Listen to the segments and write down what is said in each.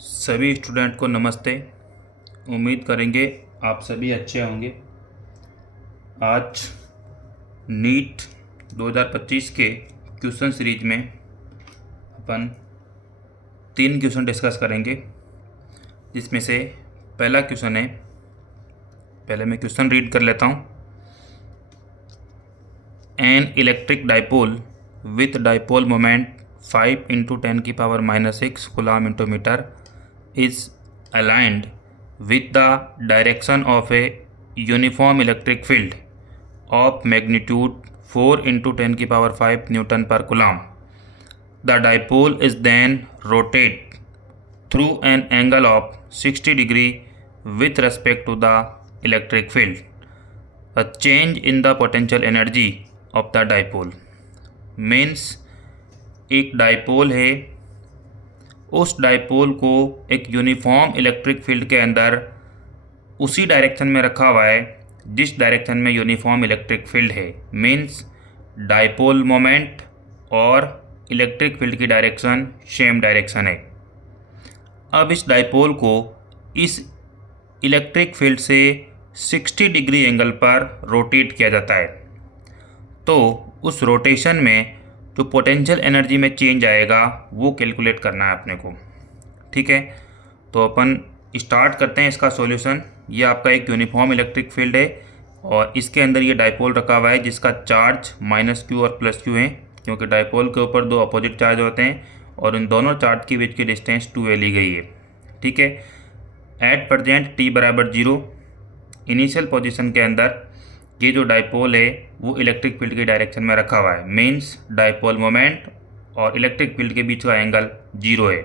सभी स्टूडेंट को नमस्ते। उम्मीद करेंगे आप सभी अच्छे होंगे। आज नीट 2025 के क्वेश्चन सीरीज में अपन 3 क्वेश्चन डिस्कस करेंगे, जिसमें से पहला क्वेश्चन है, पहले मैं क्वेश्चन रीड कर लेता हूँ। An electric dipole with dipole moment 5 × 10⁻⁻6 coulomb into metre is aligned with the direction of a uniform electric field of magnitude 4 × 10⁵ Newton per coulomb. The dipole is then rotated through an angle of 60 degree with respect to the electric field. A change in the potential energy of the dipole means एक dipole है, उस dipole को एक uniform electric field के अंदर उसी direction में रखा हुआ है जिस डायरेक्शन में यूनिफॉर्म इलेक्ट्रिक फील्ड है। मीन्स डाइपोल मोमेंट और इलेक्ट्रिक फील्ड की डायरेक्शन सेम डायरेक्शन है। अब इस डाइपोल को इस इलेक्ट्रिक फील्ड से 60 डिग्री एंगल पर रोटेट किया जाता है। तो उस रोटेशन में जो पोटेंशियल एनर्जी में चेंज आएगा वो कैलकुलेट करना है अपने को। ठीक है, तो अपन स्टार्ट करते हैं इसका सॉल्यूशन। ये आपका एक यूनिफॉर्म इलेक्ट्रिक फील्ड है और इसके अंदर ये डाइपोल रखा हुआ है जिसका चार्ज -q और +q है, क्योंकि डाइपोल के ऊपर दो अपोजिट चार्ज होते हैं और इन दोनों चार्ज के बीच की डिस्टेंस 2a ली गई है। ठीक है, at present t = 0 initial position के अंदर ये जो डाइपोल है वो इलेक्ट्रिक फील्ड की डायरेक्शन में रखा हुआ है। मीन्स डाइपोल मोमेंट और इलेक्ट्रिक फील्ड के बीच का एंगल 0 है।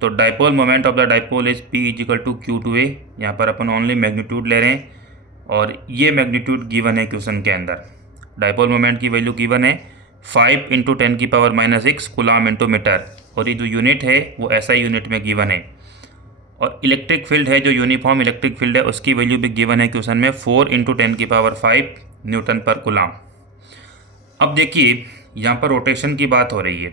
तो dipole moment of the dipole is P = Q2a। यहाँ पर अपन ओनली मैग्नीट्यूड ले रहे हैं और ये मैग्नीट्यूड गिवन है क्वेश्चन के अंदर। डाइपोल मोमेंट की वैल्यू गिवन है 5 × 10⁻⁻6 कूलम इंटू मीटर, और ये जो यूनिट है वो SI यूनिट में गिवन है। और इलेक्ट्रिक फील्ड है जो यूनिफॉर्म इलेक्ट्रिक फील्ड है उसकी वैल्यू भी गिवन है क्वेश्चन में 4 × 10⁵ न्यूटन पर कूलम। अब देखिए यहाँ पर रोटेशन की बात हो रही है।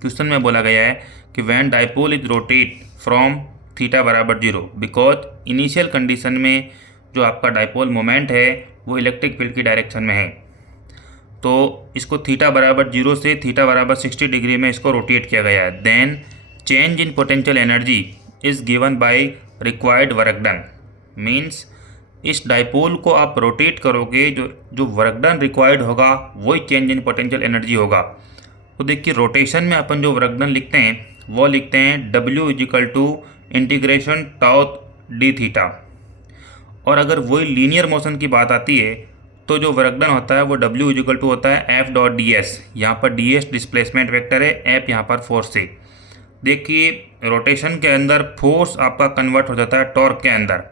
क्वेश्चन में बोला गया है कि when dipole is rotate from θ = 0 because initial condition में जो आपका डाइपोल मोमेंट है वो इलेक्ट्रिक फील्ड की डायरेक्शन में है। तो इसको θ = 0 से θ = 60 डिग्री में इसको रोटेट किया गया है। Then change in potential energy is given by required work done. Means इस डाइपोल को आप रोटेट करोगे, जो वर्क डन रिक्वायर्ड होगा वही चेंज इन पोटेंशियल एनर्जी होगा। तो देखिए रोटेशन में अपन जो वर्क डन लिखते हैं वो लिखते हैं W = ∫τ और अगर वही लीनियर मोशन की बात आती है तो जो वर्क डन होता है वो W होता है F.ds। यहाँ पर ds डिस्प्लेसमेंट वेक्टर है, F यहाँ पर फोर्स है। देखिए रोटेशन के अंदर फोर्स आपका कन्वर्ट हो जाता है टॉर्क के अंदर,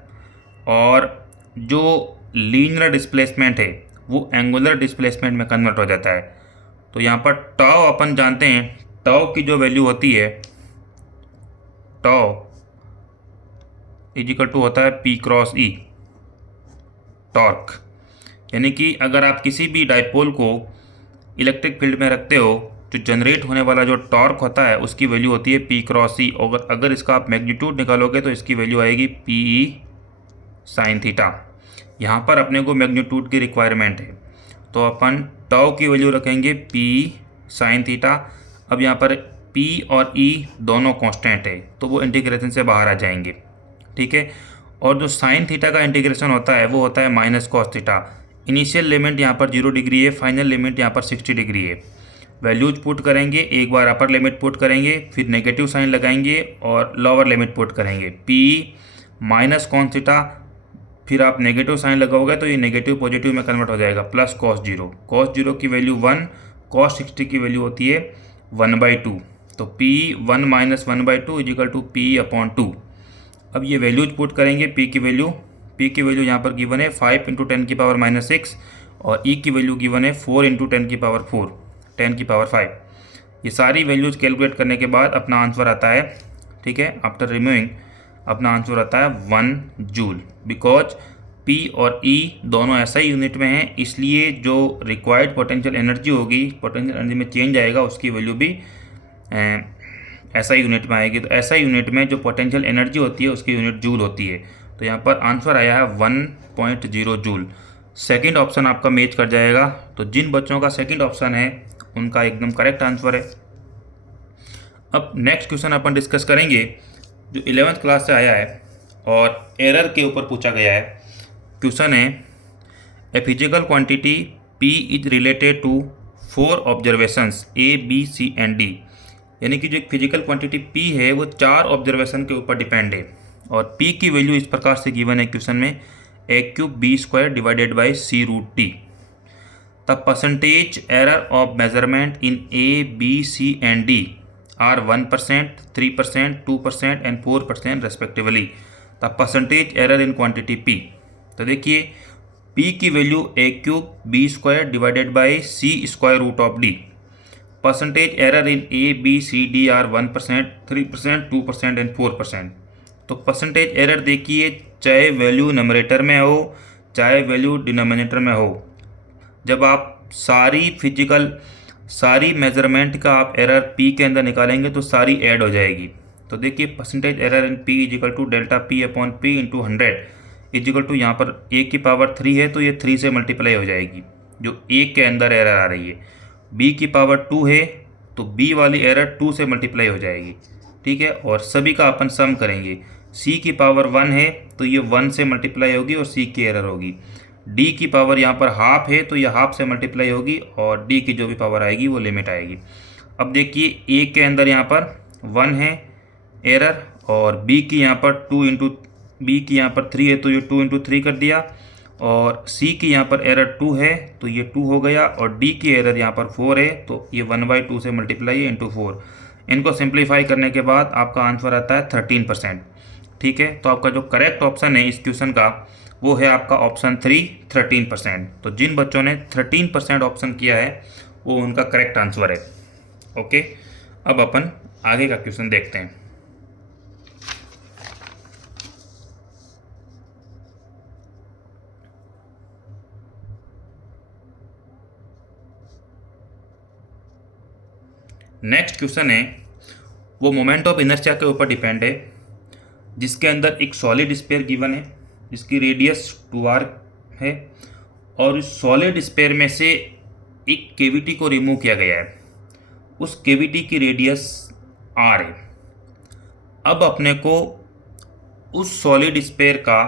और जो लीनियर डिस्प्लेसमेंट है वो एंगुलर डिस्प्लेसमेंट में कन्वर्ट हो जाता है। तो यहाँ पर टाउ अपन जानते हैं, टाउ की जो वैल्यू होती है, टाउ = होता है P×E टॉर्क। यानी कि अगर आप किसी भी डाइपोल को इलेक्ट्रिक फील्ड में रखते हो, जो जनरेट होने वाला जो टॉर्क होता है उसकी वैल्यू होती है P×E। और अगर इसका आप मैग्नीट्यूड निकालोगे तो इसकी वैल्यू आएगी PE sin θ। यहाँ पर अपने को मैग्नीट्यूड की रिक्वायरमेंट है तो अपन टाउ की वैल्यू रखेंगे PE sin θ। अब यहाँ पर P और E दोनों कांस्टेंट है तो वो इंटीग्रेशन से बाहर आ जाएंगे। ठीक है, और जो sin θ का इंटीग्रेशन होता है वो होता है -cos θ। इनिशियल लिमिट यहाँ पर 0 डिग्री है, फाइनल लिमिट यहाँ पर 60 डिग्री है। वैल्यूज पुट करेंगे, एक बार अपर लिमिट पुट करेंगे, फिर नेगेटिव साइन लगाएंगे और लोअर लिमिट पुट करेंगे। P -cos θ, फिर आप नेगेटिव साइन लगाओगे तो ये नेगेटिव पॉजिटिव में कन्वर्ट हो जाएगा, +cos 0। cos 0 की वैल्यू 1, cos 60 की वैल्यू होती है 1/2। तो P1 - 1/2 = P/2। अब ये वैल्यूज पुट करेंगे। P की वैल्यू यहाँ पर गिवन है 5 × 10⁻⁻6 और E की वैल्यू गिवन है 4 × 10⁵ ये सारी वैल्यूज कैलकुलेट करने के बाद अपना आंसर आता है, ठीक है, आफ्टर रिमूविंग अपना आंसर आता है 1 जूल। बिकॉज P और E दोनों SI यूनिट में हैं, इसलिए जो रिक्वायर्ड पोटेंशियल एनर्जी होगी, पोटेंशियल एनर्जी में चेंज आएगा, उसकी वैल्यू भी ऐसा यूनिट में आएगी, तो ऐसा यूनिट में जो पोटेंशियल एनर्जी होती है उसकी यूनिट जूल होती है। तो यहाँ पर आंसर आया है 1.0 जूल। सेकंड ऑप्शन आपका मैच कर जाएगा। तो जिन बच्चों का सेकंड ऑप्शन है उनका एकदम करेक्ट आंसर है। अब नेक्स्ट क्वेश्चन अपन डिस्कस करेंगे जो 11th क्लास से आया है और एरर के ऊपर पूछा गया है। क्वेश्चन है a physical quantity P is related to 4 observations A B C and D, यानी कि जो एक फिजिकल क्वांटिटी P है वो 4 ऑब्जर्वेशन के ऊपर डिपेंड है और P की वैल्यू इस प्रकार से गिवन है क्वेश्चन में A³ B² divided by C√T। The percentage error of measurement in A B C and D are 1%, 3%, 2% and 4% respectively. The percentage error in quantity P। तो देखिए P की value A³ B² divided by C√D। Percentage error in A B C D are 1%, 3%, 2% and 4%। तो percentage error देखिए चाहे value numerator में हो चाहे value denominator में हो, जब आप सारी मेजरमेंट का आप एरर P के अंदर निकालेंगे तो सारी ऐड हो जाएगी। तो देखिए percentage error in P is equal to delta P upon P into 100 is equal to, यहाँ पर A की पावर 3 है तो ये 3 से मल्टीप्लाई हो जाएगी जो A के अंदर एरर आ रही है। B की पावर 2 है तो B वाली एरर 2 से मल्टीप्लाई हो जाएगी, ठीक है। और सभी का अपन सम करेंगे। C की पावर 1 है तो ये 1 से मल्टीप्लाई होगी और C की एरर होगी। D की पावर यहाँ पर हाफ है तो ये हाफ से मल्टीप्लाई होगी और D की जो भी पावर आएगी वो लिमिट आएगी। अब देखिए A के अंदर यहाँ पर 1 है एरर और B की यहाँ पर 3 है तो ये 2 इंटू 3 कर दिया और C की यहाँ पर एरर 2 है तो ये 2 हो गया और D की एरर यहाँ पर 4 है तो ये 1/2 से मल्टीप्लाई है इंटू 4। इनको सिंप्लीफाई करने के बाद आपका आंसर आता है 13%, ठीक है। तो आपका जो करेक्ट ऑप्शन है इस क्वेश्चन का वो है आपका ऑप्शन 3, 13%। तो जिन बच्चों ने 13% ऑप्शन किया है वो उनका करेक्ट आंसर है। ओके, अब अपन आगे का क्वेश्चन देखते हैं। नेक्स्ट क्वेश्चन है वो मोमेंट ऑफ इनर्शिया के ऊपर डिपेंड है, जिसके अंदर एक सॉलिड स्फीयर गिवन है जिसकी रेडियस 2r है और इस सॉलिड स्फीयर में से एक केविटी को रिमूव किया गया है। उस केविटी की रेडियस r है। अब अपने को उस सॉलिड स्फीयर का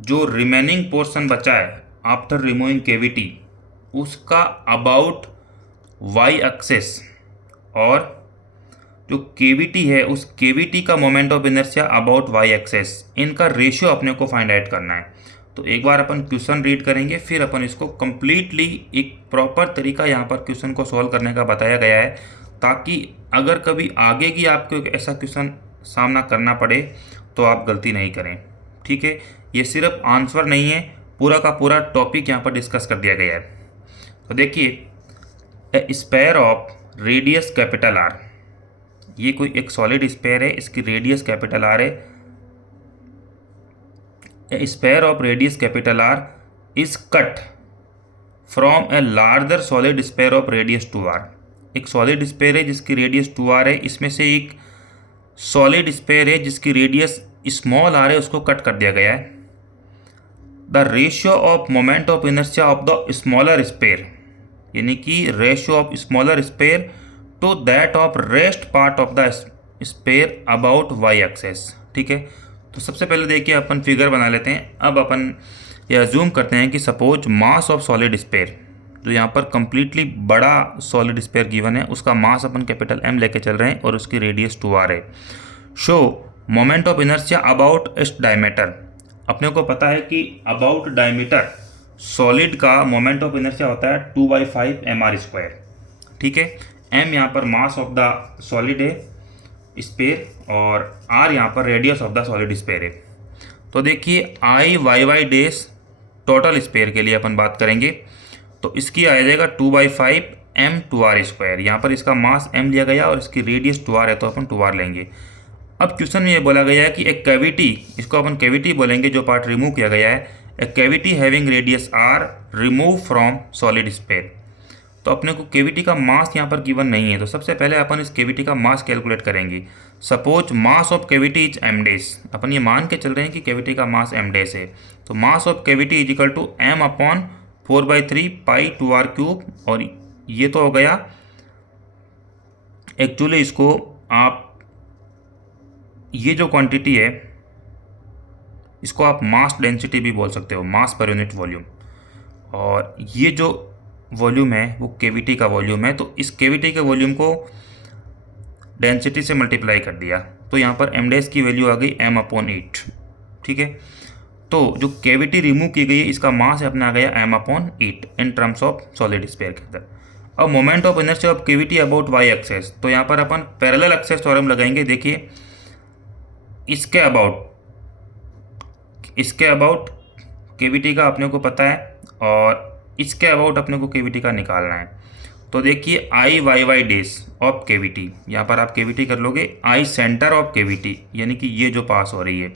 जो रिमेनिंग पोर्शन बचा है आफ्टर रिमूविंग केविटी उसका अबाउट वाई एक्सेस और जो केविटी है उस केविटी का moment of inertia about Y axis, इनका रेशियो अपने को फाइंड आउट करना है। तो एक बार अपन क्वेश्चन रीड करेंगे फिर अपन इसको कम्प्लीटली एक प्रॉपर तरीका यहाँ पर क्वेश्चन को सॉल्व करने का बताया गया है, ताकि अगर कभी आगे की आपको एक ऐसा क्वेश्चन सामना करना पड़े तो आप गलती नहीं करें, ठीक है। ये सिर्फ आंसर नहीं है, पूरा का पूरा टॉपिक यहाँ पर डिस्कस कर दिया गया है। तो देखिए ए sphere of radius capital R, ये कोई एक सॉलिड स्फीयर है, इसकी रेडियस कैपिटल आर है। ए sphere of radius capital R is cut from a larger solid sphere of radius 2r। एक सॉलिड स्फीयर है जिसकी रेडियस 2r है, इसमें से एक सॉलिड स्फीयर है जिसकी रेडियस स्मॉल r है, उसको कट कर दिया गया है। The ratio of moment of inertia of the smaller sphere, यानी कि ratio of smaller sphere to that of rest part of the sphere about Y axis, ठीक है। तो सबसे पहले देखिए अपन फिगर बना लेते हैं। अब अपन ये अज्यूम करते हैं कि suppose mass of solid sphere, जो यहाँ पर कंप्लीटली बड़ा सॉलिड स्फीयर गिवन है, उसका मास अपन कैपिटल M लेके चल रहे हैं और उसकी रेडियस 2r है। Show moment of inertia about its diameter, अपने को पता है कि अबाउट डायमीटर सॉलिड का मोमेंट ऑफ इनर्शिया होता है 2/5 mr², ठीक है। m यहाँ पर मास ऑफ द सॉलिड है स्फीयर और r यहाँ पर radius of the solid sphere है। तो देखिए I डैश टोटल स्फीयर के लिए अपन बात करेंगे तो इसकी आ जाएगा 2/5 m²। यहाँ पर इसका मास m लिया गया और इसकी रेडियस 2r है तो अपन 2r लेंगे। अब क्वेश्चन में ये बोला गया है कि एक कैविटी, इसको अपन कैविटी बोलेंगे जो पार्ट रिमूव किया गया है, a cavity having radius r remove from solid sphere. तो अपने को केविटी का मास यहाँ पर गिवन नहीं है, तो सबसे पहले अपन इस केविटी का मास कैलकुलेट करेंगे। Suppose mass of cavity is M dash, अपन ये मान के चल रहे हैं कि केविटी का मास एम डेस है, तो mass of cavity is equal to M upon 4/3 pi 2r cube. और ये तो हो गया, एक्चुअली इसको आप ये जो क्वांटिटी है इसको आप मास डेंसिटी भी बोल सकते हो, मास पर यूनिट वॉल्यूम। और ये जो वॉल्यूम है वो केविटी का वॉल्यूम है, तो इस केविटी के वॉल्यूम को डेंसिटी से मल्टीप्लाई कर दिया, तो यहाँ पर एम डैश की वैल्यू आ गई m/8। ठीक है, तो जो केविटी रिमूव की गई है इसका मास अपना आ गया m/8 in terms of solid sphere के अंदर। अब moment of inertia of cavity about Y axis, तो यहाँ पर अपन पैरेलल एक्सेस थ्योरम लगाएंगे। देखिए इसके अबाउट केविटी का अपने को पता है और इसके अबाउट अपने को केविटी का निकालना है। तो देखिए I y y dash of cavity, यहाँ पर आप केविटी कर लोगे आई सेंटर ऑफ केविटी यानी कि ये जो पास हो रही है,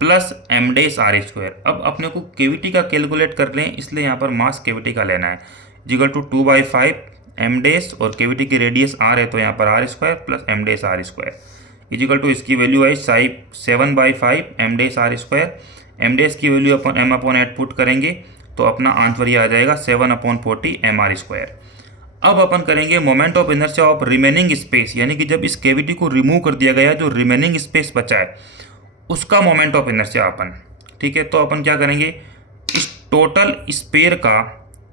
प्लस एम डेस आर स्क्वायर। अब अपने को केविटी का कैलकुलेट कर लें, इसलिए यहाँ पर मास केविटी का लेना है, इक्वल टू 2/5 एम डेस, और केविटी की रेडियस आर है तो यहाँ पर R square plus M days R square equal to इसकी value I 7/5 M days R square. M dash की वैल्यू अपन m/8 पुट करेंगे तो अपना आंसर ये आ जाएगा 7/40 mr स्क्वायर। अब अपन करेंगे moment of inertia of remaining space, यानी कि जब इस केविटी को रिमूव कर दिया गया, जो रिमेनिंग स्पेस बचा है उसका मोमेंट ऑफ इनर्शिया अपन। ठीक है, तो अपन क्या करेंगे, इस टोटल स्पेयर का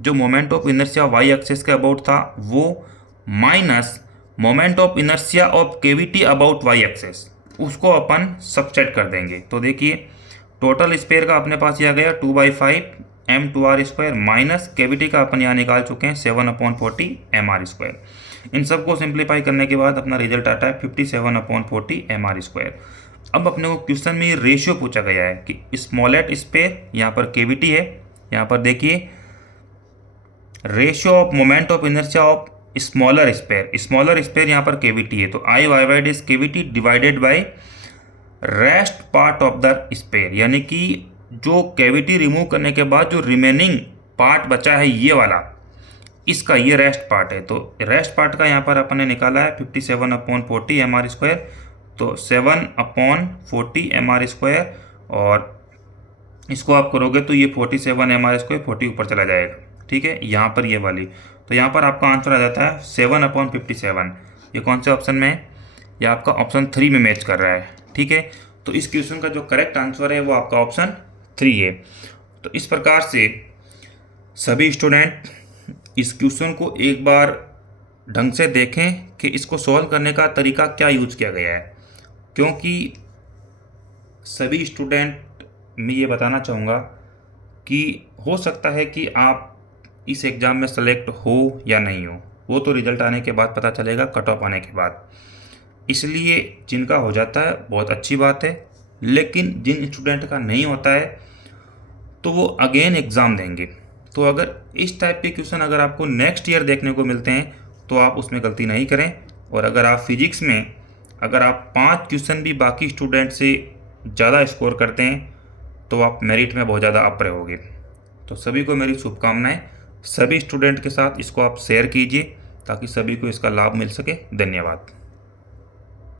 जो moment of inertia Y axis के अबाउट था वो minus moment of inertia of cavity about Y axis, उसको अपन सबसेट कर देंगे। तो देखिए टोटल स्पेयर का अपने पास ये आ गया 2/5 m2r स्क्वायर माइनस केविटी का अपन यहाँ निकाल चुके हैं 7/40 mr स्क्वायर। इन सबको सिंप्लीफाई करने के बाद अपना रिजल्ट आता है 57/40 mr स्क्वायर। अब अपने को क्वेश्चन में ये रेशियो पूछा गया है कि स्मॉलेस्ट स्पेयर यहाँ पर केविटी है, यहाँ पर देखिए ratio of moment of inertia of smaller sphere यहाँ पर केविटी है, तो I y y dash cavity divided by rest part of the sphere, यानी कि जो केविटी रिमूव करने के बाद जो रिमेनिंग पार्ट बचा है ये वाला, इसका ये रेस्ट पार्ट है। तो रेस्ट पार्ट का यहाँ पर अपन ने निकाला है 57/40 mr स्क्वायर, तो 7/40 mr स्क्वायर, और इसको आप करोगे तो ये 47 mr स्क्वायर 40 ऊपर चला जाएगा। ठीक है, यहाँ पर ये वाली, तो यहाँ पर आपका आंसर आ जाता है 7/57। ये कौन से ऑप्शन में है, ये आपका ऑप्शन 3 में मैच कर रहा है। ठीक है, तो इस क्वेश्चन का जो करेक्ट आंसर है वो आपका ऑप्शन 3 है। तो इस प्रकार से सभी स्टूडेंट इस क्वेश्चन को एक बार ढंग से देखें कि इसको सॉल्व करने का तरीका क्या यूज किया गया है, क्योंकि सभी स्टूडेंट मैं ये बताना चाहूँगा कि हो सकता है कि आप इस एग्ज़ाम में सेलेक्ट हो या नहीं हो, वो तो रिजल्ट आने के बाद पता चलेगा, कट ऑफ आने के बाद। इसलिए जिनका हो जाता है बहुत अच्छी बात है, लेकिन जिन स्टूडेंट का नहीं होता है तो वो अगेन एग्ज़ाम देंगे। तो अगर इस टाइप के क्वेश्चन अगर आपको नेक्स्ट ईयर देखने को मिलते हैं तो आप उसमें गलती नहीं करें। और अगर आप फिजिक्स में अगर आप 5 क्वेश्चन भी बाकी स्टूडेंट से ज़्यादा स्कोर करते हैं तो आप मेरिट में बहुत ज़्यादा अप रहोगे। तो सभी को मेरी शुभकामनाएं, सभी स्टूडेंट के साथ इसको आप शेयर कीजिए ताकि सभी को इसका लाभ मिल सके। धन्यवाद।